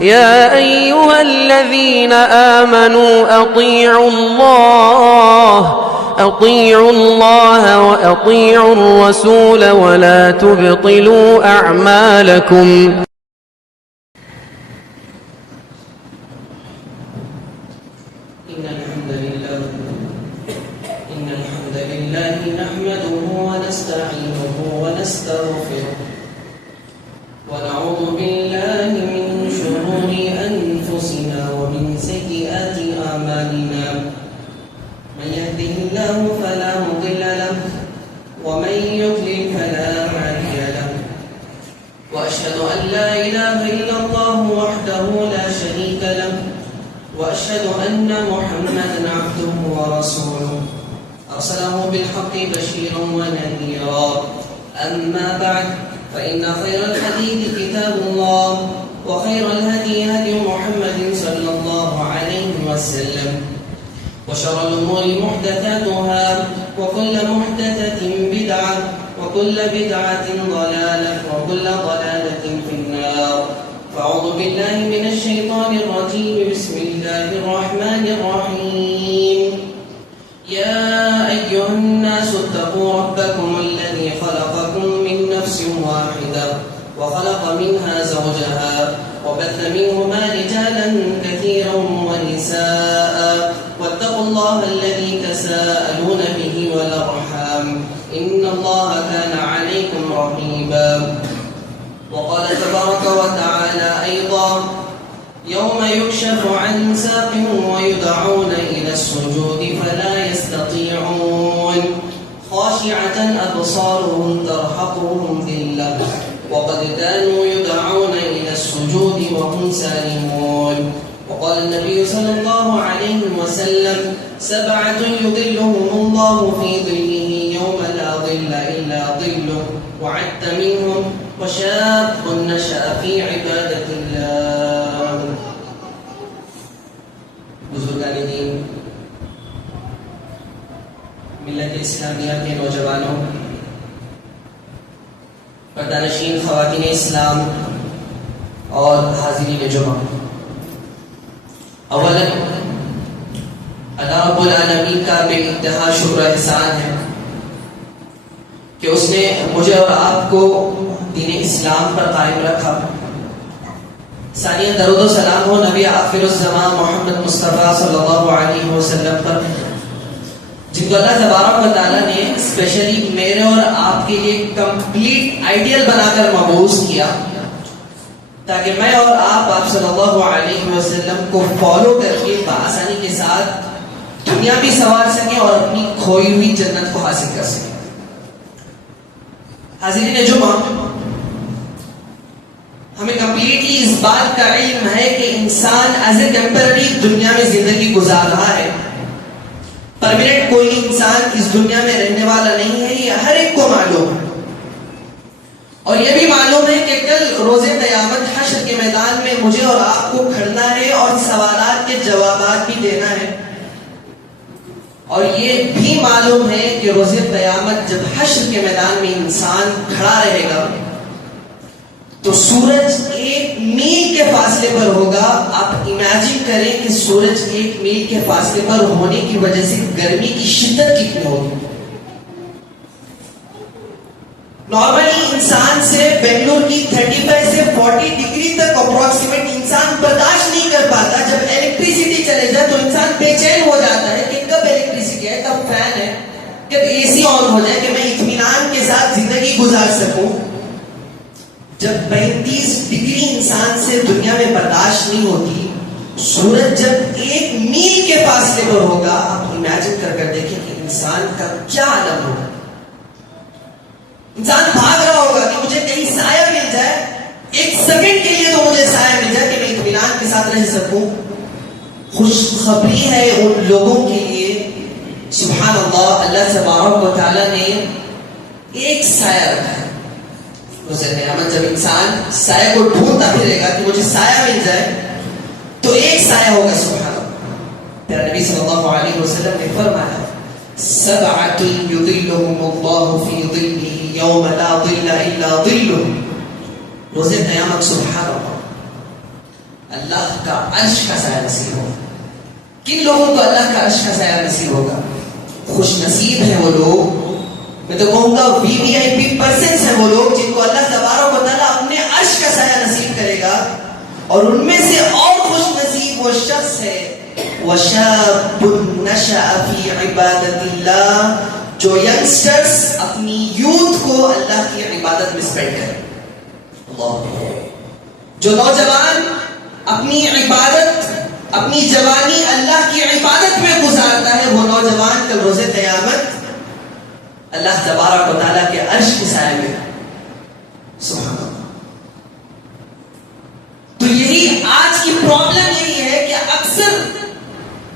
يا أيها الذين آمنوا أطيعوا الله وأطيعوا الرسول ولا تبطلوا أعمالكم. إن الحمد لله نحمده ونستعينه ونستغفره ونعوذ بالله من شرور أنفسنا ومن سيئات أعمالنا. من يهده الله فلا مضل له ومن يضلل فلا هادي له. وأشهد أن لا إله إلا الله وحده لا شريك له وأشهد أن محمدا عبده ورسوله أرسله بالحق بشيرا ونذيرا. أما بعد فإن خير الحديث كتاب الله وخير الهدي هدي محمد صلى الله عليه وسلم وشر الأمور محدثاتها وكل محدثة بدعة وكل بدعة ضلالة وكل ضلالة في النار. فأعوذ بالله من الشيطان الرجيم. بسم الله الرحمن الرحيم. يا أيها الناس اتقوا ربكم الذي خلقكم من نفس واحدة وخلق منها زوجها وبث منهما رجالا كثيرا ونساء واتقوا الله الذي تساءلون به والأرحام إن الله كان عليكم رقيبا. وقال تبارك وتعالى أيضا يوم يكشف عن ساق ويدعون إلى السجود فلا يستطيعون خاشعة أبصارهم ترهقهم ذلة وقد كانوا يدعون إلى السجود وهم سالمون. وقال النبي صلى الله عليه وسلم 7 يظلهم الله في ظله يوم لا ظل إلا ظله وعد منهم وشاب نشأ في عبادة الله. بزرگان دین، ملت اسلامیہ کے نوجوانوں، پردہ نشین خواتین اسلام اور حاضرین جمعہ، اولا اللہ رب العالمین کا بے انتہا شکر احسان ہے کہ اس نے مجھے اور آپ کو دین اسلام پر قائم رکھا. ثانیہ درود و سلام ہو نبی آخر الزمان محمد مصطفیٰ صلی اللہ علیہ وسلم پر، جن کو اللہ تبارک و تعالیٰ نے اسپیشلی میرے اور آپ کے لیے کمپلیٹ آئیڈیل بنا کر مبعوث کیا تاکہ میں اور آپ صلی اللہ علیہ وسلم کو فالو کر کے بآسانی کے ساتھ دنیا بھی سنوار سکیں اور اپنی کھوئی ہوئی جنت کو حاصل کر سکیں. حاضرین جمعہ، ہمیں کمپلیٹلی اس بات کا علم ہے کہ انسان ایز اے ٹیمپرری دنیا میں زندگی گزار رہا ہے. پرماننٹ کوئی انسان اس دنیا میں رہنے والا نہیں ہے، یہ ہر ایک کو معلوم ہے. اور یہ بھی معلوم ہے کہ کل روز قیامت حشر کے میدان میں مجھے اور آپ کو کھڑنا ہے اور سوالات کے جوابات بھی دینا ہے. اور یہ بھی معلوم ہے کہ روز قیامت جب حشر کے میدان میں انسان کھڑا رہے گا تو سورج 1 میل کے فاصلے پر ہوگا. آپ امیجن کریں کہ سورج 1 میل کے فاصلے پر ہونے کی وجہ سے گرمی کی شدت کتنی ہوگی. نارملی انسان سے بنگلور کی 35 سے 40 ڈگری تک اپروکسیمیٹ انسان برداشت نہیں کر پاتا. جب الیکٹریسٹی چلے جائے تو انسان بے چین ہو جاتا ہے کہ کب الیکٹریسٹی ہے، کب فین ہے، کب اے سی آن ہو جائے کہ میں اطمینان کے ساتھ زندگی گزار سکوں. جب 35 ڈگری انسان سے دنیا میں برداشت نہیں ہوتی، سورج جب 1 میل کے فاصلے پر ہوگا، آپ امیجن کر دیکھیں کہ انسان کا کیا عالم ہوگا. انسان بھاگ رہا ہوگا کہ مجھے کہیں سایہ مل جائے، 1 سیکنڈ کے لیے تو مجھے سایہ مل جائے کہ میں اطمینان کے ساتھ رہ سکوں. خوشخبری ہے ان لوگوں کے لیے، سبحان اللہ، اللہ تبارک و تعالیٰ نے ایک سایہ رکھا ہے. روز قیامت جب انسان سایہ کو ڈھونڈتا پھرے گا کہ مجھے سایہ مل جائے تو ایک سایہ ہوگا. سبحان اللہ. پیارے نبی صلی اللہ علیہ وسلم نے فرمایا 7 يظلهم الله في ظله يوم لا ظل الا ظله. روز قیامت سبحان اللہ اللہ کا عرش کا سایہ نصیب ہوگا. کن لوگوں کو اللہ کا عرش کا سایہ نصیب ہوگا؟ خوش نصیب ہیں وہ لوگ، میں تو کہوں گا VIP پرسنس ہیں وہ لوگ جن کو اللہ تبارک و تعالیٰ اپنے عرش کا سایہ نصیب کرے گا. اور ان میں سے اور خوش نصیب وہ شخص ہے وَشَابٌ نَشَأَ فِي عِبَادَةِ اللَّهِ، جو ینگسٹرز اپنی یوتھ کو اللہ کی عبادت میں اسپینڈ کریں. جو نوجوان اپنی عبادت، اپنی جوانی اللہ کی عبادت میں گزارتا ہے، وہ نوجوان کل روز قیامت اللہ تبارک و تعالیٰ کے عرش کے سائے میں. سبحان اللہ. تو یہی آج کی پرابلم یہی ہے کہ اکثر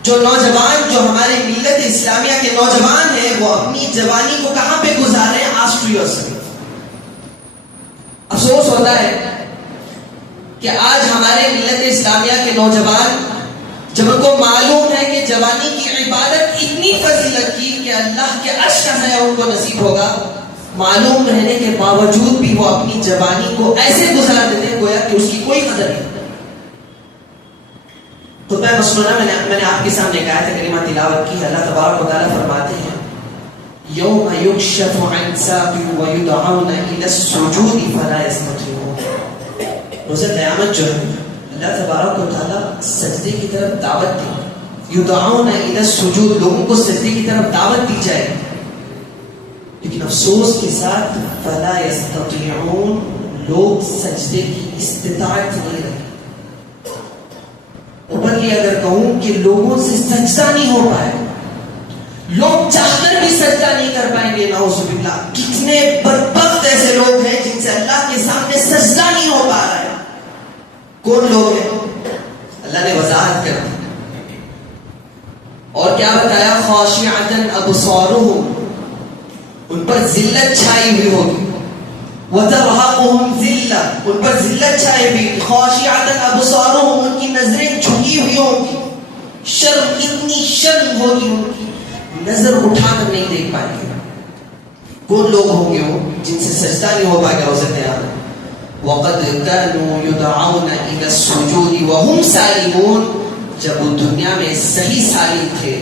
جو نوجوان، جو ہمارے ملت اسلامیہ کے نوجوان ہیں، وہ اپنی جوانی کو کہاں پہ گزارے ہیں؟ Ask your self. افسوس ہوتا ہے کہ آج ہمارے ملت اسلامیہ کے نوجوان جب ان کو معلوم ہے کہ جوانی کی عبادت اتنی فضیلت کی کہ اللہ کے عرش کا سایہ ان کو نصیب ہوگا، معلوم رہنے کے باوجود بھی وہ اپنی جوانی کو ایسے گزار دیتے ہیں گویا کہ اس کی کوئی قدر نہیں. تو میں مسئلہ میں نے آپ کے سامنے کہا تھا کریمہ تلاوت کی. اللہ تبارک و تعالیٰ فرماتے ہیں یوم یکشف عن ساق ویدعون الی السجود فلا یستطیعون. روز قیامت جو ہے اللہ تبارک و تعالیٰ سجدے کی طرف دعوت دے، یدعون الی السجود، لوگوں کو سجدے کی طرف دعوت دی جائے، لیکن افسوس کے ساتھ فلا یستطیعون، لوگ سجدے کی استطاعت نہیں رکھتے. اوپر یہ اگر کہوں کہ لوگوں سے سجدہ نہیں ہو پائے، لوگ چاہ کر بھی سجدہ نہیں کر پائیں گے، نعوذ باللہ. کتنے بدبخت ایسے لوگ ہیں جن سے اللہ کے سامنے سجدہ نہیں ہو پا رہا ہے. کون لوگ ہیں؟ اللہ نے وضاحت کر دی اور کیا بتایا؟ خاشعۃ ابصارهم، ان پر ذلت چھائی ہوئی ہوگی. وترهقهم ذلہ، ان پر ذلت چھائی ہوئی. خاشعۃ ابصارهم، ان کی نظریں جھکی ہوئی ہوں گی. شرم، اتنی شرم ہوگی ان کی، نظر اٹھا کر نہیں دیکھ پائیں گے. کون لوگ ہوں گے وہ جن سے سجدہ نہیں ہو پائے گا روز قیامت؟ وَقَدْ كَانُوا يُدْعَوْنَ إِلَى السُّجُودِ وَهُمْ سَالِمُونَ، جب وہ دنیا میں صحیح سالم تھے،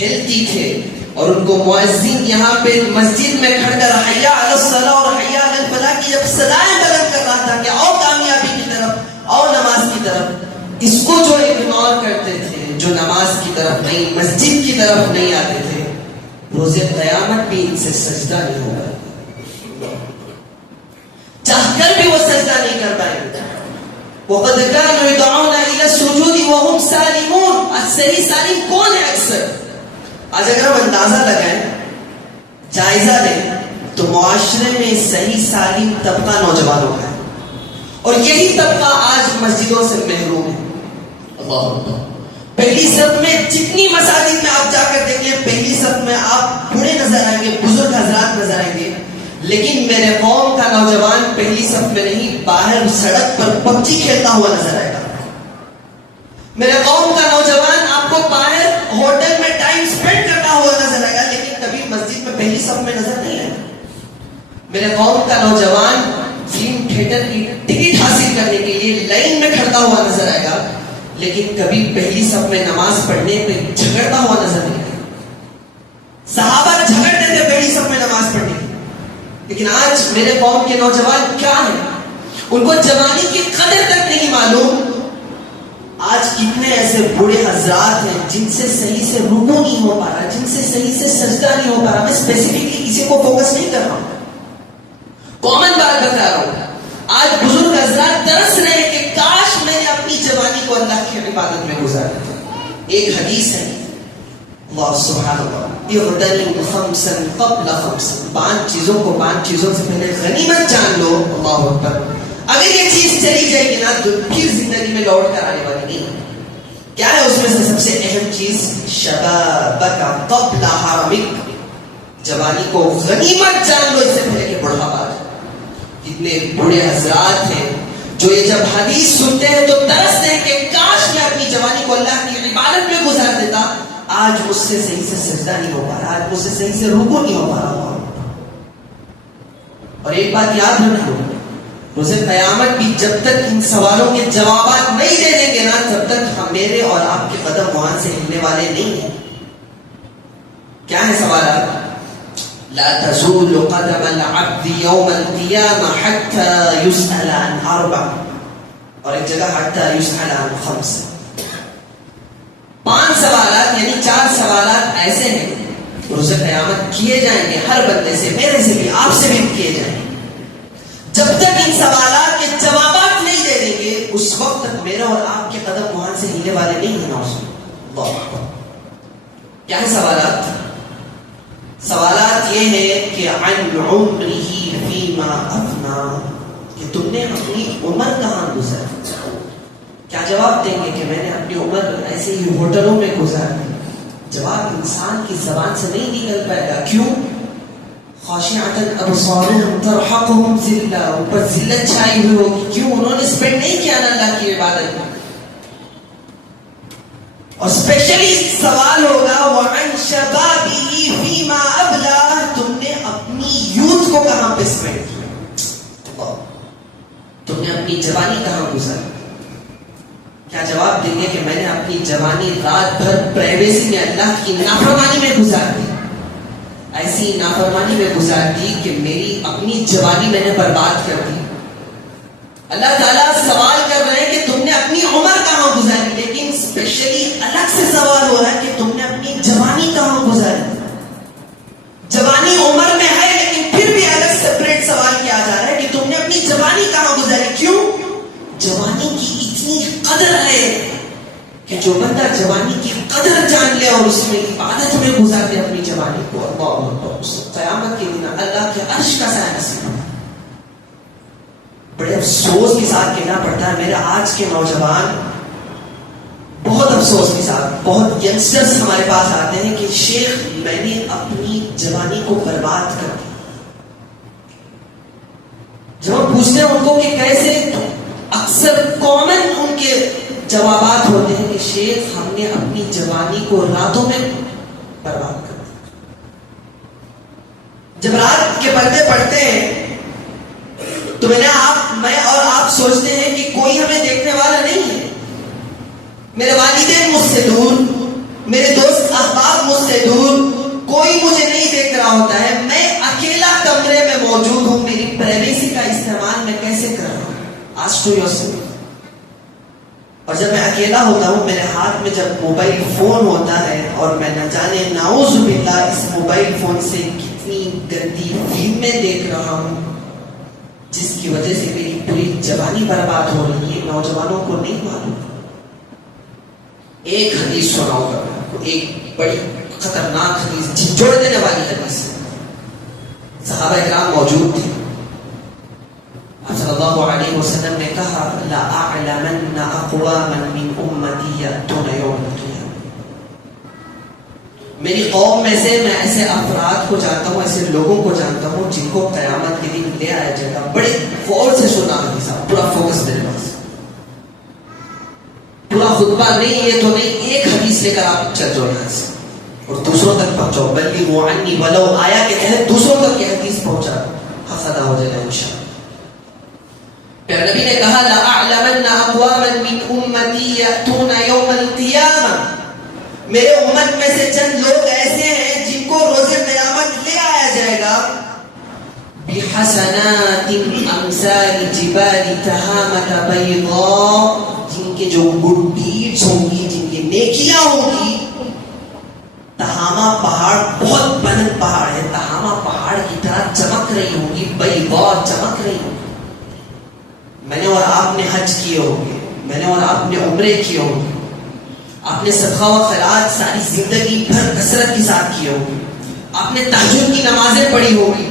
ہیلتھی تھے، اور ان کو مؤذن یہاں پہ مسجد میں کھڑ کر حی علی الصلاۃ اور حی علی الفلاح کی جب صدائیں بلند کر رہا تھا کہ آؤ کامیابی کی طرف، آؤ نماز کی طرف، اس کو جو اگنور کرتے تھے، جو نماز کی طرف نہیں، مسجد کی طرف نہیں آتے تھے، روز قیامت بھی ان سے سجدہ نہیں ہوگا. چاہ کر بھی وہ سجدہ نہیں کر پائیں گے. وَقَدْ كَانُوا يُدْعَوْنَ إِلَى السُّجُودِ وَهُمْ سَالِمُونَ. آج صحیح سالم کون ہے؟ اکثر آج اگر ہم اندازہ لگائیں، جائزہ لیں، تو معاشرے میں صحیح سالم طبقہ نوجوانوں کا ہے، اور یہی طبقہ آج مسجدوں سے محروم ہے. اللہ اللہ. پہلی صف میں جتنی مساجد میں آپ جا کر دیکھیں، پہلی صف میں آپ بوڑھے نظر آئیں گے، بزرگ حضرات نظر آئیں گے، لیکن میرے قوم کا نوجوان پہلی صف میں نہیں، باہر سڑک پر پبجی کھیلتا ہوا نظر آئے گا. میرے قوم کا نوجوان آپ کو باہر ہوٹل میں ٹائم سپینڈ کرتا ہوا نظر آئے گا، لیکن کبھی مسجد میں پہلی صف میں نظر نہیں آئے گا. میرے قوم کا نوجوان فلم تھیٹر کی ٹکٹ حاصل کرنے کے لیے لائن میں کھڑتا ہوا نظر آئے گا، لیکن کبھی پہلی صف میں نماز پڑھنے پہ جھگڑتا ہوا نظر نہیں آئے گا. صحابہ جھگڑتے تھے پہلی صف میں نماز پڑھنے کی، لیکن آج میرے قوم کے نوجوان کیا ہیں؟ ان کو جوانی کی قدر تک نہیں معلوم. آج کتنے ایسے بوڑھے حضرات ہیں جن سے صحیح سے رکوع نہیں ہو پا رہا، جن سے صحیح سے سجدہ نہیں ہو پا رہا. میں اسپیسیفکلی کسی کو فوکس نہیں کر رہا ہوں، کامن بات بتا رہا ہوں. آج بزرگ حضرات ترس رہے ہیں کہ کاش میں نے اپنی جوانی کو اللہ کی عبادت میں گزارا تھا. ایک حدیث ہے، اللہ سبحانہ اللہ، اغتنم خمسا قبل خمس، 5 چیزوں کو 5 چیزوں سے پہلے غنیمت جان لو. اللہ اکبر. اگر یہ چیز چلی جائے گی نا تو پھر زندگی میں لوٹ کر آنے والی نہیں. کیا ہے اس میں سے سب سے اہم چیز؟ شبابک قبل حرمک، جوانی کو غنیمت جان لو اس سے پہلے کہ بڑھاپا آ جائے. کتنے بڑے حضرات ہیں جو یہ جب حدیث سنتے ہیں تو ترستے ہیں کہ کاش میں اپنی جوانی کو اللہ کی عبادت میں گزار دیتا. آج مجھ سے صحیح سے سجدہ نہیں ہو پا رہا، آج مجھ سے صحیح سے رکوع نہیں ہو پا رہا. اور ایک بات یاد رکھو، روز قیامت بھی جب تک ان سوالوں کے جوابات نہیں دے دیں گے نا، تب تک میرے اور آپ کے قدم وہاں سے ہلنے والے نہیں ہیں. کیا ہے سوالات؟ لا تزول قدم العبد يوم القيامة حتى يسأل عن 4، اور ایک جگہ حتى يسأل عن 5. 5 سوالات یعنی 4 سوالات ایسے ہیں روز قیامت کیے جائیں گے ہر بندے سے، میرے سے بھی، آپ سے بھی کیے جائیں گے. جب تک ان سوالات کے جوابات نہیں دے دیں گے اس وقت تک میرا اور آپ کے قدم وہاں سے ہلنے والے نہیں ہیں. اللہ کیا ہے سوالات؟ سوالات یہ ہے کہ عن عمرہ فیما افنا، کہ تم نے اپنی عمر کہاں گزاری. کیا جواب دیں گے کہ میں نے اپنی عمر ایسے ہی ہوٹلوں میں گزاری؟ جواب انسان کی زبان سے نہیں نکل پائے گا. کیوں؟ خاشعۃ ابصارهم ترحقهم ذلہ، اوپر ذلت چھائی ہوئی ہوگی. کیوں؟ انہوں نے اسپینڈ نہیں کیا نا اللہ کی عبادت میں. اور اسپیشلی سوال ہوگا وعن شبابہ فیما ابلا، تم نے اپنی یوتھ کو کہاں پہ اسپینڈ کیا؟ تم نے اپنی جوانی کہاں گزاری؟ کیا جواب دیں گے کہ میں نے اپنی جوانی رات بھر پرائیویسی میں اللہ کی نافرمانی میں گزار دی، ایسی نافرمانی میں گزار دی کہ میری اپنی جوانی میں نے برباد کر دی. اللہ تعالیٰ سوال کر رہے ہیں کہ تم نے اپنی عمر کہاں گزاری، لیکن اسپیشلی الگ سے سوال ہو رہا ہے کہ تم نے اپنی جوانی کہاں گزاری. جوانی عمر میں ہے لیکن پھر بھی الگ سیپریٹ سوال کیا جا رہا ہے کہ تم نے اپنی جوانی کہاں گزاری. کیوں؟ جوانی کی اتنی قدر ہے کہ جو بندہ جوانی کی قدر جان لے اور اس میں عبادت میں گزار دے اپنی جوانی کو، اللہ اکبر، اس قیامت کے دن اللہ کے عرش کا سایہ نصیب ہے. بڑے افسوس کے ساتھ کہنا پڑتا ہے میرے آج کے نوجوان، بہت افسوس کے ساتھ بہت ینگسٹرز ہمارے پاس آتے ہیں کہ شیخ میں نے اپنی جوانی کو برباد کر دی. جب ہم پوچھتے ہیں ان کو کہ کیسے، اکثر کامن ان کے جوابات ہوتے ہیں کہ شیخ ہم نے اپنی جوانی کو راتوں میں برباد کر دیا. جب رات کے پردے پڑتے ہیں تو میں اور آپ سوچتے ہیں کہ کوئی ہمیں دیکھنے والا نہیں ہے. میرے والدین مجھ سے دور، میرے دوست احباب مجھ سے دور، کوئی مجھے نہیں دیکھ رہا ہوتا ہے. میں اکیلا کمرے میں موجود ہوں، میری پرائیویسی کا استعمال میں کیسے کر رہا ہوں؟ آج ٹو یور سیلف. اور جب میں اکیلا ہوتا ہوں میرے ہاتھ میں جب موبائل فون ہوتا ہے اور میں نہ جانے نعوذ باللہ اس موبائل فون سے کتنی گندی فلمیں دیکھ رہا ہوں جس کی وجہ سے میری پوری جوانی برباد ہو رہی ہے، نوجوانوں کو نہیں معلوم. ایک حدیث سناؤں گا میں آپ کو، ایک بڑی خطرناک حدیث، جھنجھوڑ دینے والی حدیث. صحابہ اکرام موجود تھے. آپ صلی اللہ علیہ وسلم نے کہا لا اعلمن اقواما من امتی یاتون یوم القیامہ، میری قوم میں سے میں ایسے افراد کو جانتا ہوں، ایسے لوگوں کو جانتا ہوں جن کو قیامت کے دن لے آیا جائے گا. بڑے غور سے سنا حدیث، پورا فوکس میرے پاس، پورا خطبہ نہیں یہ تو نہیں، ایک حدیث لے کر آپ چل جاؤ یہاں سے اور دوسروں تک پہنچاؤ. بلغوا عنی ولو آیا کے تحت دوسروں تک یہ حدیث پہنچا، حق ادا ہو جائے گا انشاءاللہ. پھر نبی نے کہا لا اعلمن اقواما من امتی یاتون یوم القیامہ، میرے امت میں سے چند لوگ ایسے ہیں جن کو روز قیامت لے آیا جائے گا بحسنات امثال جبال تہامۃ بیضاء، جن کے جو گڈ ڈیڈز ہوں گی، جن کی نیکیاں ہوں گی. تہامہ پہاڑ بہت بلند پہاڑ ہے، تہامہ پہاڑ کی طرح چمک رہی ہوں گی، بیضاء چمک رہی ہوں گی. میں نے اور آپ نے حج کیے ہوں گے، میں نے اور آپ نے عمرے کیے ہوں گے، آپ نے صدقہ و خیرات ساری زندگی بھر کثرت کے ساتھ کیے ہوں گے، آپ نے تہجد کی نمازیں پڑھی ہوگی،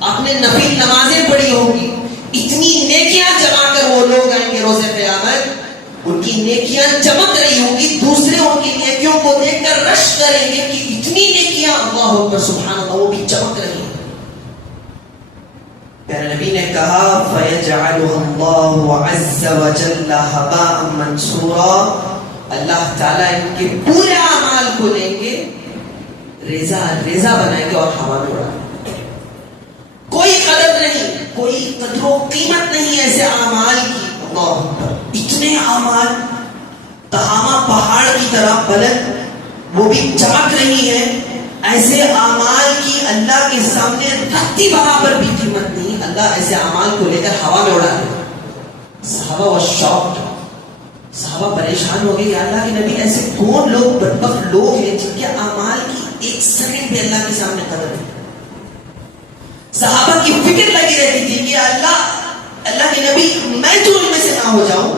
آپ نے نفل نمازیں پڑھی ہوگی. اتنی نیکیاں جما کر وہ لوگ آئیں گے روز قیامت، ان کی نیکیاں چمک رہی ہوں گی، دوسرے ان کی نیکیوں کو دیکھ کر رش کریں گے کہ اتنی نیکیاں، اللہ اکبر سبحان اللہ، وہ بھی چمک رہی ہیں. پیارے نبی نے کہا فَيَجْعَلُهُ اللَّهُ عَزَّ وَجَلَّ هَبَاءً مَنْثُورًا، اللہ تعالیٰ ان کے پورے اعمال کو لیں گے، ریزہ ریزہ بنائیں گے اور ہوا میں اڑائیں گے. کوئی قدر نہیں. کوئی قدر و قیمت نہیں ایسے اعمال کی. اللہ اکبر. اتنے اعمال تہامہ پہاڑ کی طرح بلند, وہ بھی چمک رہی ہے. ایسے اعمال کی اللہ کے سامنے رتی برابر بھی قیمت نہیں. اللہ ایسے اعمال کو لے کر ہوا میں اڑا دے. صحابہ واز شاکڈ. صحابہ پریشان ہو گئے, یا اللہ کے نبی ایسے کون لوگ بدبخت لوگ ہیں جن کے اعمال کی ایک سیکنڈ بھی اللہ کے سامنے قدر نہیں. صحابہ کی فکر لگی رہتی تھی کہ اللہ کے نبی میں تو ان میں سے نہ ہو جاؤں,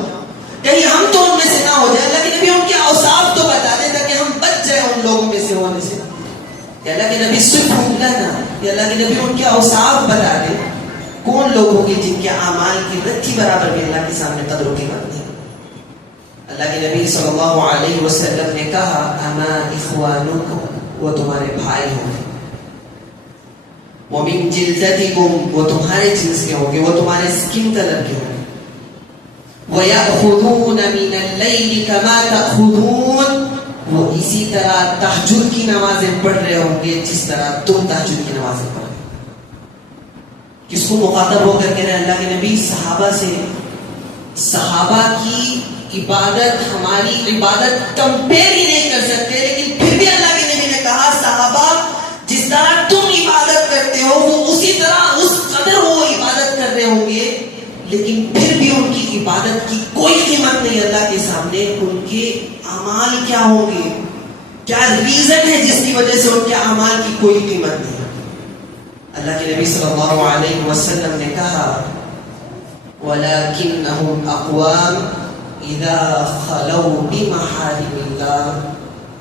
کہیں ہم تو ان میں سے نہ ہو جائیں. اللہ کے نبی ان کے اوصاف تو بتا دیں تاکہ ہم بچ جائیں ان لوگوں میں سے ہونے سے. کہ اللہ کے نبی صرف بھولنا نا, کہ اللہ کے نبی ان کے اوصاف بتا دیں کون لوگ ہوں گے جن کے اعمال کی رتی برابر بھی اللہ کے سامنے قدر و قیمت نہیں. اللہ کے نبی صلی اللہ علیہ وسلم نے کہا اما اخوانکم, وہ تمہارے بھائی ہوں گے. وَمِن جِلْدَتِكُمْ, وہ تمہارے جنس کے ہوں گے, وہ تمہارے سکن کلر کے ہوں گے. وَيَأْخُذُونَ مِنَ اللَّيْلِ كَمَا تَأْخُذُونَ, وہ اسی طرح تہجد کی نمازیں پڑھ رہے ہوں گے جس طرح تم تہجد کی نمازیں پڑھ رہے. کس کو مخاطب ہو کر کہہ رہے ہیں اللہ کے نبی؟ صحابہ سے. صحابہ کی عبادت ہماری عبادت کمپیئر ہی نہیں کر سکتے, لیکن پھر بھی اللہ کے نبی نے کہا صحابہ جس طرح تم عبادت کرتے ہو وہ اسی طرح اس قدر وہ عبادت کر رہے ہوں گے, لیکن پھر بھی ان کی عبادت کی کوئی قیمت نہیں اللہ کے سامنے. ان کے اعمال کیا ہوں گے, کیا ریزن ہے جس کی وجہ سے ان کے اعمال کی کوئی قیمت نہیں. اللہ کے نبی صلی اللہ علیہ وسلم نے کہا وَلَكِنَّهُمْ أَقْوَامٌ إِذَا خَلَوْا بِمَحَارِمِ اللَّهِ,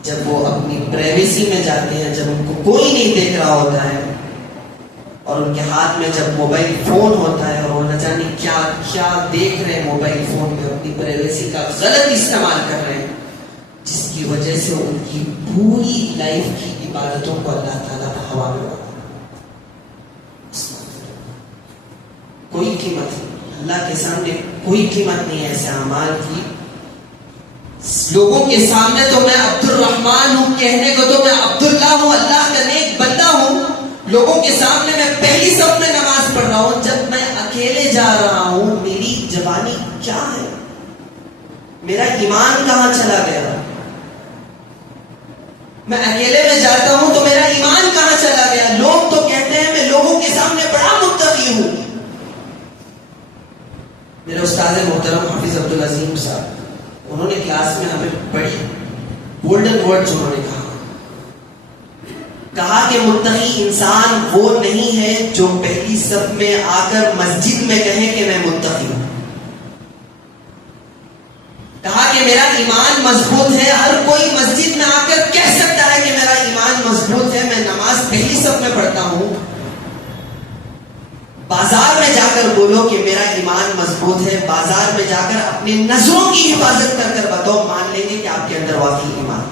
جب وہ اپنی پرائیویسی میں جاتے ہیں, جب ان کو کوئی نہیں دیکھ رہا ہوتا ہے, اور ان کے ہاتھ میں جب موبائل فون ہوتا ہے اور وہ نہ جانے کیا کیا دیکھ رہے ہیں موبائل فون میں, اپنی پرائیویسی کا غلط استعمال کر رہے ہیں, جس کی وجہ سے ان کی پوری لائف کی عبادتوں کو اللہ تعالیٰ ہوا میں اڑا. کوئی قیمت نہیں اللہ کے سامنے, کوئی قیمت نہیں ایسے اعمال کی. لوگوں کے سامنے تو میں عبد الرحمن ہوں, کہنے کو تو میں عبداللہ ہوں, اللہ کا نیک بندہ ہوں. لوگوں کے سامنے میں پہلی صف میں نماز پڑھ رہا ہوں, جب میں اکیلے جا رہا ہوں میری جوانی کیا ہے, میرا ایمان کہاں چلا گیا. میں اکیلے میں جاتا ہوں تو میرا ایمان کہاں چلا گیا. لوگ تو کہتے ہیں میں لوگوں کے سامنے بڑا متقی ہوں. میرے استاد محترم حافظ عبدالعظیم صاحب, انہوں نے کلاس میں ہمیں بڑی گولڈن ورڈز انہوں نے کہا کہ متقی انسان وہ نہیں ہے جو پہلی صف میں آ کر مسجد میں کہے کہ میں متقی ہوں. کہا کہ میرا ایمان مضبوط ہے, ہر کوئی مسجد میں آ کر کہہ سکتا ہے کہ میرا ایمان مضبوط ہے, میں نماز پہلی صف میں پڑھتا ہوں. بازار میں جا کر بولو کہ میرا ایمان مضبوط ہے, بازار میں جا کر اپنی نظروں کی حفاظت کر کر بتاؤ, مان لیں گے کہ آپ کے اندر واقعی ایمان.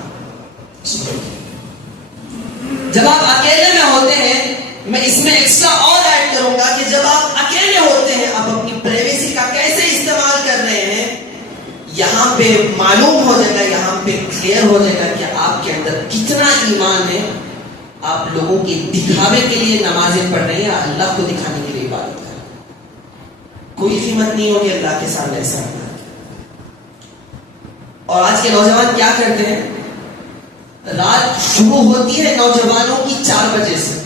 جب آپ اکیلے میں ہوتے ہیں, میں اس میں ایکسٹرا اور ایڈ کروں گا کہ جب آپ اکیلے ہوتے ہیں آپ اپنی پرائیویسی کا کیسے استعمال کر رہے ہیں, یہاں پہ معلوم ہو جائے گا, یہاں پہ کلیئر ہو جائے گا کہ آپ کے اندر کتنا ایمان ہے. آپ لوگوں کے دکھاوے کے لیے نمازیں پڑھ رہے ہیں یا اللہ کو دکھانے کے لیے عبادت کر رہے ہیں. کوئی قیمت نہیں ہوگی اللہ کے سامنے ایسا. اور آج کے نوجوان کیا کرتے ہیں, رات شروع ہوتی ہے نوجوانوں کی 4 بجے سے.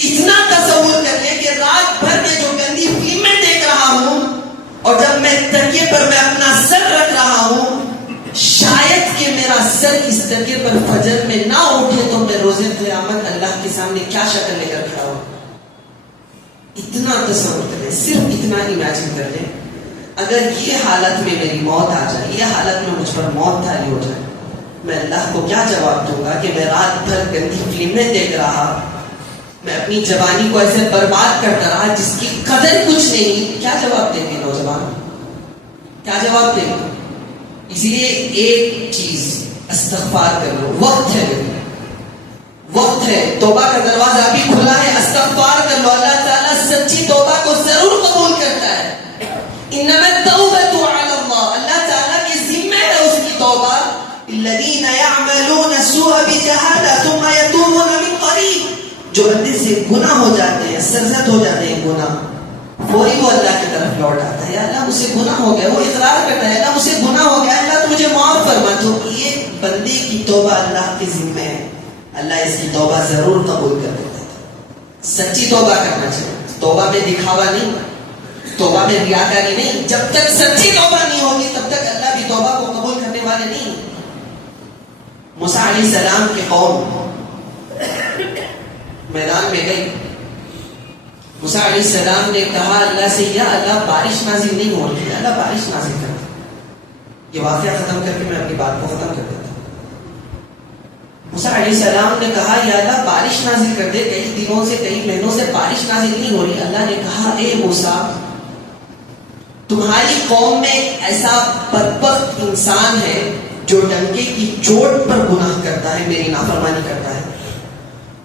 اتنا تصور کر لیں کہ رات بھر میں جو گندی فلمیں دیکھ رہا ہوں اور جب میں تکیے پر میں اپنا سر رکھ رہا ہوں, شاید کہ میرا سر اس تکیے پر فجر میں نہ اٹھے تو میں روز قیامت اللہ کے سامنے کیا شکل لے کر کھڑا ہوں. اتنا تصور کر لیں, صرف اتنا امیجن کر لیں. اگر یہ حالت میں میری موت آ جائے, یہ حالت میں مجھ پر موت تاری ہو جائے, میں اللہ کو کیا جواب دوں گا کہ میں رات بھر گندی فلمیں دیکھ رہا, میں اپنی جوانی کو ایسے برباد کرتا رہا جس کی قدر کچھ نہیں. کیا جواب دیں گے نوجوان, کیا جواب دیں گے؟ اسی لیے ایک چیز, استغفار کر لو. وقت ہے, وقت ہے, توبہ کا دروازہ ابھی کھلا ہے. استغفار کر لو, اللہ تعالیٰ سچی توبہ کو ضرور قبول کرتا ہے. انما التوبۃ علی اللہ, اللہ تعالیٰ کے ذمہ ہے اس کی توبہ. الذین یعملون السوء بجہالہ ثم یتوبون من قریب, جو بندے سے گناہ ہو جاتے ہیں، سرزد ہو جاتے ہیں گناہ، فوری وہ اللہ کی طرف لوٹ آتا ہے، اللہ مجھ سے گناہ ہو گیا، وہ اقرار کرتا ہے اللہ مجھ سے گناہ ہو گیا، اللہ تو مجھے معاف فرما. تو یہ بندے کی توبہ اللہ کے ذمہ ہے، اللہ اس کی توبہ ضرور قبول کر دیتا ہے. سچی توبہ کرنا چاہیے، توبہ میں دکھاوا نہیں، توبہ میں ریاکاری نہیں. جب تک سچی توبہ نہیں ہوگی تب تک اللہ بھی توبہ کو قبول کرنے والے نہیں. موسیٰ علیہ السلام کی قوم میدان میں گئی. موسیٰ علیہ السلام نے کہا اللہ سے یا اللہ بارش نازل نہیں ہو رہی ہے، اللہ بارش نازل کر دے. یہ واقعہ ختم کر کے میں اپنی بات کو ختم کر دیتا ہوں. موسیٰ علیہ السلام نے کہا یا اللہ بارش نازل کر دے، کئی دنوں سے کئی مہینوں سے بارش نازل نہیں ہو رہی. اللہ نے کہا اے موسیٰ تمہاری قوم میں ایسا بدبخت انسان ہے جو ڈنکے کی چوٹ پر گناہ کرتا ہے، میری نافرمانی کرتا ہے.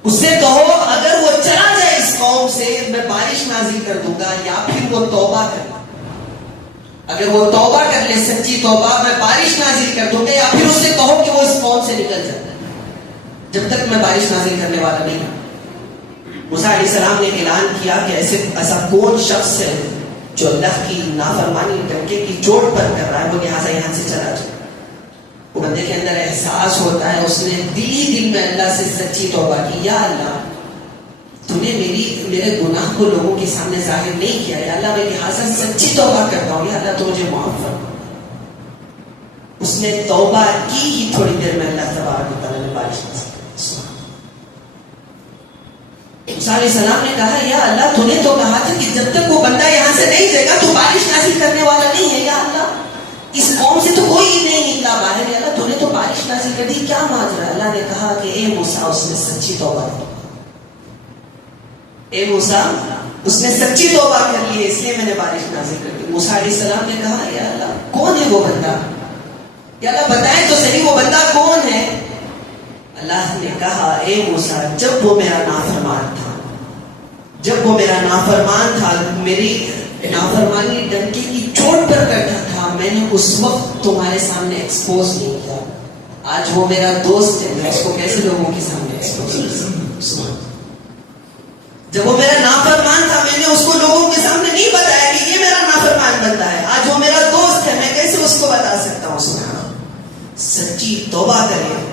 اس سے کہو اگر وہ چلا جائے اس قوم سے میں بارش نازل کر دوں گا، یا پھر وہ توبہ کر لے. اگر وہ توبہ کر لے سچی توبہ میں بارش نازل کر دوں گا، یا پھر اس سے کہو کہ وہ اس قوم سے نکل جائے جب تک میں بارش نازل کرنے والا نہیں ہوں. موسیٰ علیہ السلام نے اعلان کیا کہ ایسا کون شخص ہے جو اللہ کی نافرمانی ڈنکے کی چوٹ پر کر رہا ہے، وہ لہٰذا یہاں سے چلا جائے. وہ بندے کے اندر احساس ہوتا ہے، اس نے دل ہی دل میں اللہ سے سچی توبہ کی، یا اللہ تو نے میرے گناہ کو لوگوں کے سامنے ظاہر نہیں کیا، یا اللہ میں لہٰذا سچی توبہ کرتا ہوں، یا اللہ تو مجھے معاف فرما. اس نے توبہ کی ہی تھوڑی دیر میں اللہ تبارک و تعالیٰ نے بارش نازل کی. موسیٰ علیہ السلام نے کہا یا اللہ تو نے تو کہا تھا کہ جب تک وہ بندہ یہاں سے نہیں جائے گا تو بارش نازل کرنے والا نہیں ہے، یا اللہ اس قوم سے تو کوئی نہیں نکلا باہر، یا اللہ تو نے تو بارش نازل کر دی، کیا ماجرا. اللہ نے کہا کہ اے موسیٰ اس نے سچی توبہ کی، اے موسیٰ اس نے سچی توبہ کر لی ہے اس لیے میں نے بارش نازل کر دی. موسیٰ علیہ السلام نے کہا یا اللہ کون ہے وہ بندہ، یا اللہ بتائیں تو صحیح وہ بندہ کون ہے. اللہ نے کہا اے موسیٰ جب وہ میرا نافرمان تھا، جب وہ میرا نافرمان تھا، میری نافرمانی ڈنکی کی چوٹ پر کرتا تھا، میں نے اس وقت تمہارے سامنے ایکسپوز نہیں کیا. آج وہ میرا دوست ہے، میں اس کو کیسے لوگوں کے سامنے ایکسپوز کر. جب وہ میرا نافرمان تھا میں نے اس کو لوگوں کے سامنے نہیں بتایا کہ یہ میرا نافرمان بندہ ہے. آج وہ میرا دوست ہے، میں کیسے اس کو بتا سکتا ہوں. سچی توبہ کریں.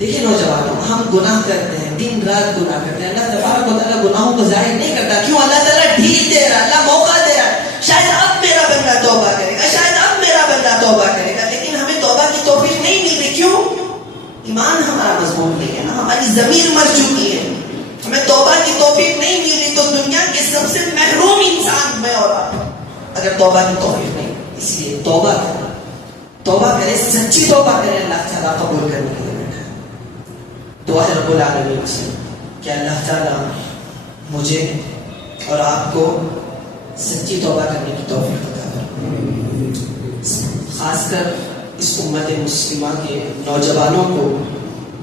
دیکھیں نوجوانوں، ہم گناہ کرتے ہیں، دن رات گناہ کرتے ہیں. اللہ تبارک و تعالیٰ گناہوں کو ظاہر نہیں کرتا. کیوں؟ اللہ تعالیٰ ڈھیل دے رہا، اللہ موقع دے رہا. شاید اب میرا بندہ توبہ کرے گا، شاید اب میرا بندہ توبہ کرے گا، لیکن ہمیں توبہ کی توفیق نہیں مل رہی. کیوں؟ ایمان ہمارا مضبوط نہیں ہے نا، ہماری ضمیر مر چکی ہے، ہمیں توبہ کی توفیق نہیں مل رہی. تو دنیا کے سب سے محروم انسان میں اور آپ اگر توبہ کی توفیق نہیں. اس لیے توبہ کریں، توبہ کرے، سچی توبہ کرے، اللہ تعالیٰ قبول کرنے کے لیے بیٹھا ہے. دعا ہے رب العالمین سے کہ اللہ تعالیٰ مجھے اور آپ کو سچی توبہ کرنے کی توفیق عطا کرے. خاص کر اس امت مسلمہ کے نوجوانوں کو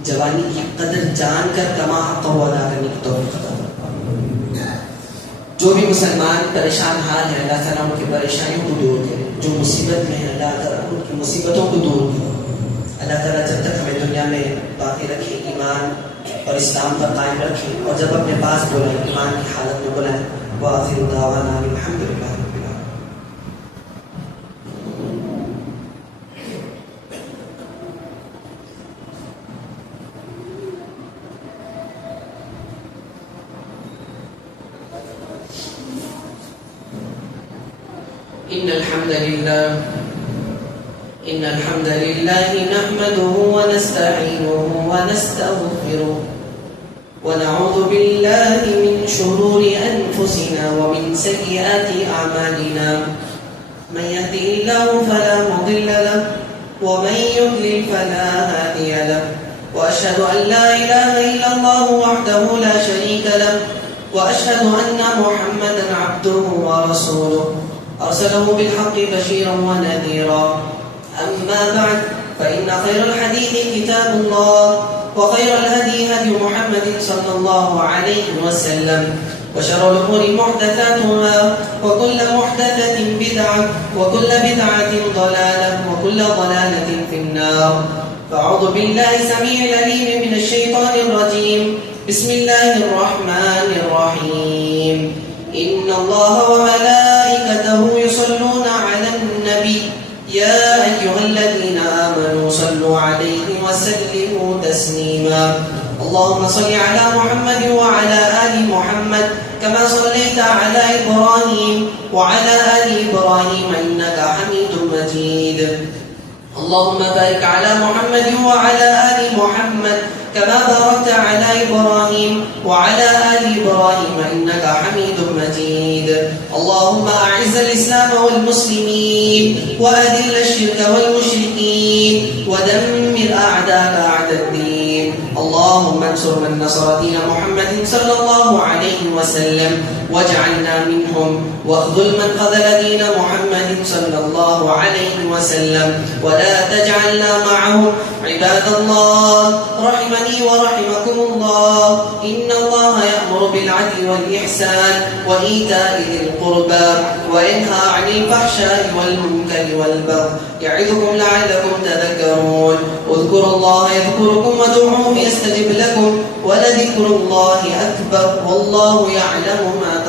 جوانی کی قدر جان کر کما حق و ادا کرنے کی توفیق عطا کرے. جو بھی مسلمان پریشان حال ہے اللہ تعالیٰ ان کی پریشانیوں کو دور کرے. جو مصیبت میں ہے اللہ تعالیٰ ان کی مصیبتوں کو دور کرے. اللہ تعالیٰ جب تک ہمیں دنیا میں باقی رکھے ایمان اور اسلام پر قائم رکھے، اور جب اپنے پاس بلائیں ایمان کی حالت میں بلائیں. وآخر دعوانا الحمد للہ رب العالمین. إن الحمد لله نحمده ونستعينه ونستغفره ونعوذ بالله من شرور أنفسنا ومن سيئات أعمالنا. من يهده الله فلا مضل له ومن يضلل فلا هادي له. وأشهد أن لا إله إلا الله وحده لا شريك له وأشهد أن محمدا عبده ورسوله أرسله بالحق بشيرا ونذيرا. أما بعد فإن خير الحديث كتاب الله وخير الهدي هدي محمد صلى الله عليه وسلم وشر الأمور محدثاتها وكل محدثة بدعة وكل بدعة ضلالة وكل ضلالة في النار. فأعوذ بالله السميع العليم من الشيطان الرجيم. بسم الله الرحمن الرحيم إن الله وملائكته يصلون على النبي يا أيها الذين آمنوا صلوا عليه وسلموا تسليما اللهم صل على محمد وعلى آل محمد كما صليت على إبراهيم وعلى آل إبراهيم إنك حميد مجيد اللهم بارك على محمد وعلى آل محمد كما باركت على إبراهيم وعلى آل إبراهيم إنك حميد مجيد اللهم أعز الإسلام والمسلمين وأذل الشرك والمشركين ودمر أعداءك أعداء الدين اللهم انصر من نصر دين محمد صلى الله عليه وسلم واجعلنا منهم واخذل من خذل دين محمد صلى الله عليه وسلم ولا تجعلنا معهم عباد الله رحمني ورحمكم الله إن الله يأمر بالعدل والإحسان وإيتاء ذي القربى وينهى عن الفحشاء والمنكر والبغي يعظكم لعلكم تذكرون اذكروا الله يذكركم وادعوه يستجب لكم ولذكر الله أكبر والله يعلم ما